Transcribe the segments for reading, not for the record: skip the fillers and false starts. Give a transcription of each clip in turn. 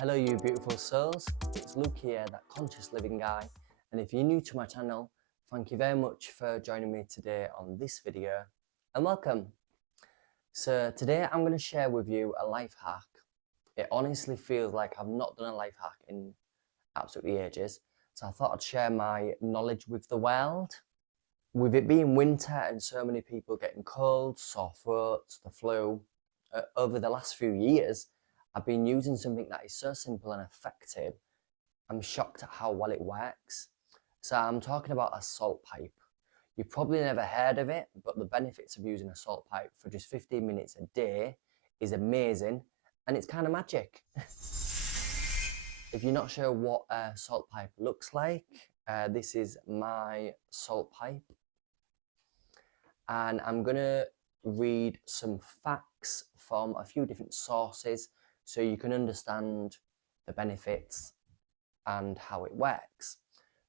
Hello you beautiful souls, it's Luke here, that conscious living guy, and if you're new to my channel, thank you very much for joining me today on this video, and welcome. So today I'm going to share with you a life hack. It honestly feels like I've not done a life hack in absolutely ages, so I thought I'd share my knowledge with the world. With it being winter and so many people getting colds, sore throats, the flu, over the last few years, I've been using something that is so simple and effective. I'm shocked at how well it works. So I'm talking about a salt pipe. You've probably never heard of it, but the benefits of using a salt pipe for just 15 minutes a day is amazing, and it's kind of magic. If you're not sure what a salt pipe looks like, this is my salt pipe. And I'm going to read some facts from a few different sources so you can understand the benefits and how it works.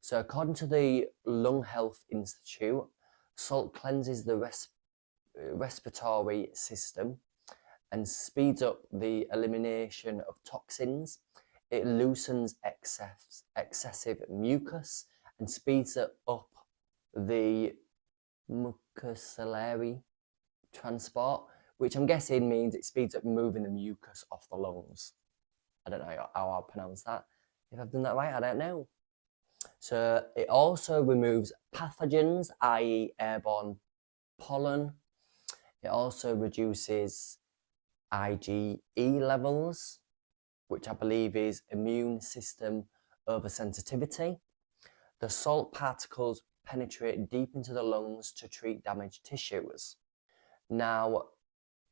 So according to the Lung Health Institute, salt cleanses the respiratory system and speeds up the elimination of toxins. It loosens excessive mucus and speeds up the mucociliary transport, which I'm guessing means it speeds up moving the mucus off the lungs. I don't know how I'll pronounce that. If I've done that right, I don't know. So it also removes pathogens, i.e. airborne pollen. It also reduces IgE levels, which I believe is immune system oversensitivity. The salt particles penetrate deep into the lungs to treat damaged tissues. Now,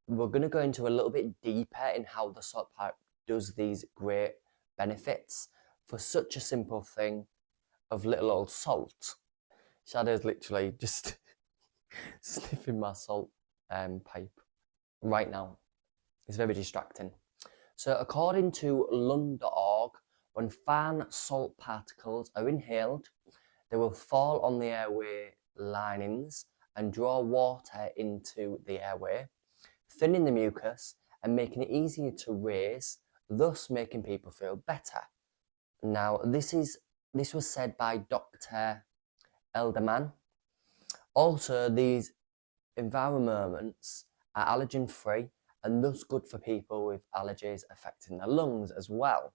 we're going to go into a little bit deeper in how the salt pipe does these great benefits for such a simple thing of little old salt. Shadow's literally just sniffing my salt pipe right now. It's very distracting. So according to lung.org, when fine salt particles are inhaled, they will fall on the airway linings and draw water into the airway, thinning the mucus and making it easier to raise, thus making people feel better. Now, this was said by Dr. Elderman. Also, these environments are allergen-free and thus good for people with allergies affecting their lungs as well.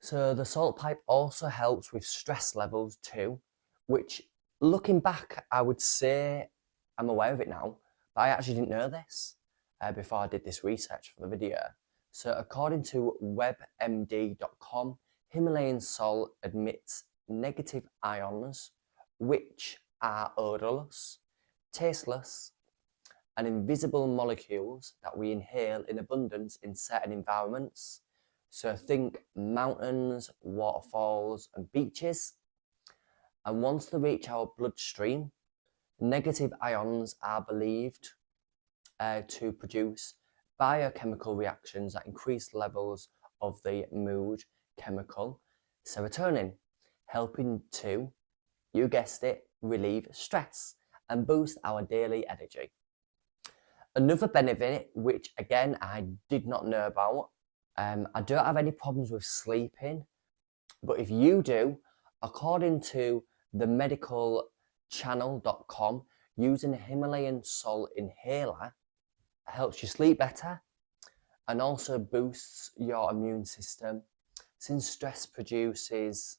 So the salt pipe also helps with stress levels too, which looking back, I would say I'm aware of it now, but I actually didn't know this before I did this research for the video. So according to webmd.com, Himalayan salt emits negative ions, which are odorless, tasteless, and invisible molecules that we inhale in abundance in certain environments. So think mountains, waterfalls, and beaches. And once they reach our bloodstream, negative ions are believed to produce biochemical reactions that increase levels of the mood chemical serotonin, helping to, you guessed it, relieve stress and boost our daily energy. Another benefit, which again I did not know about, I don't have any problems with sleeping, but if you do, according to the medicalchannel.com, using a Himalayan salt inhaler helps you sleep better and also boosts your immune system, since stress produces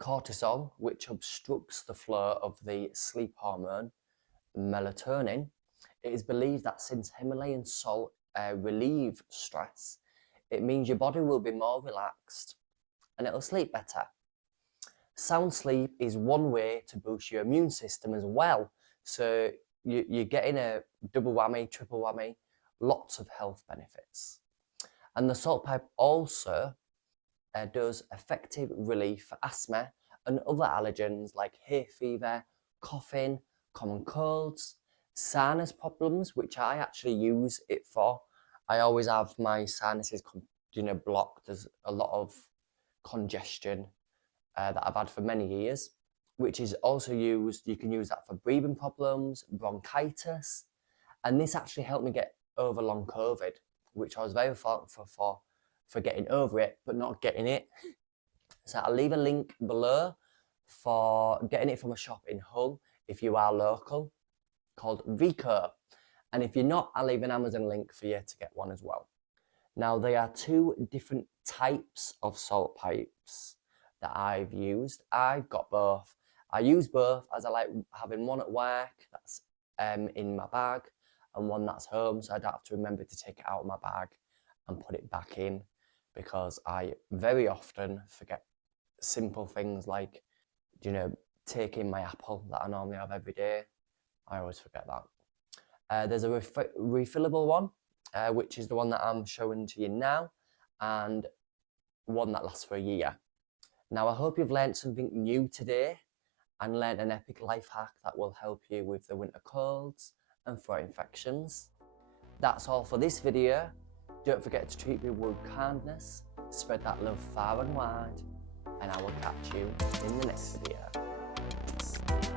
cortisol, which obstructs the flow of the sleep hormone melatonin. It is believed that since Himalayan salt relieves stress, it means your body will be more relaxed and it'll sleep better. Sound sleep is one way to boost your immune system as well. So you're getting a double whammy, triple whammy, lots of health benefits. And the salt pipe also does effective relief for asthma and other allergens like hay fever, coughing, common colds, sinus problems, which I actually use it for. I always have my sinuses blocked. There's a lot of congestion that I've had for many years, which is also used, you can use that for breathing problems, bronchitis, and this actually helped me get over long COVID, which I was very thankful for for getting over it, but not getting it. So I'll leave a link below for getting it from a shop in Hull, if you are local, called Rico. And if you're not, I'll leave an Amazon link for you to get one as well. Now, there are two different types of salt pipes that I've used. I've got both. I use both as I like having one at work that's in my bag and one that's home, so I don't have to remember to take it out of my bag and put it back in, because I very often forget simple things like, taking my apple that I normally have every day. I always forget that. There's a refillable one, which is the one that I'm showing to you now, and one that lasts for a year. Now, I hope you've learned something new today and learned an epic life hack that will help you with the winter colds and throat infections. That's all for this video. Don't forget to treat people with kindness, spread that love far and wide, and I will catch you in the next video.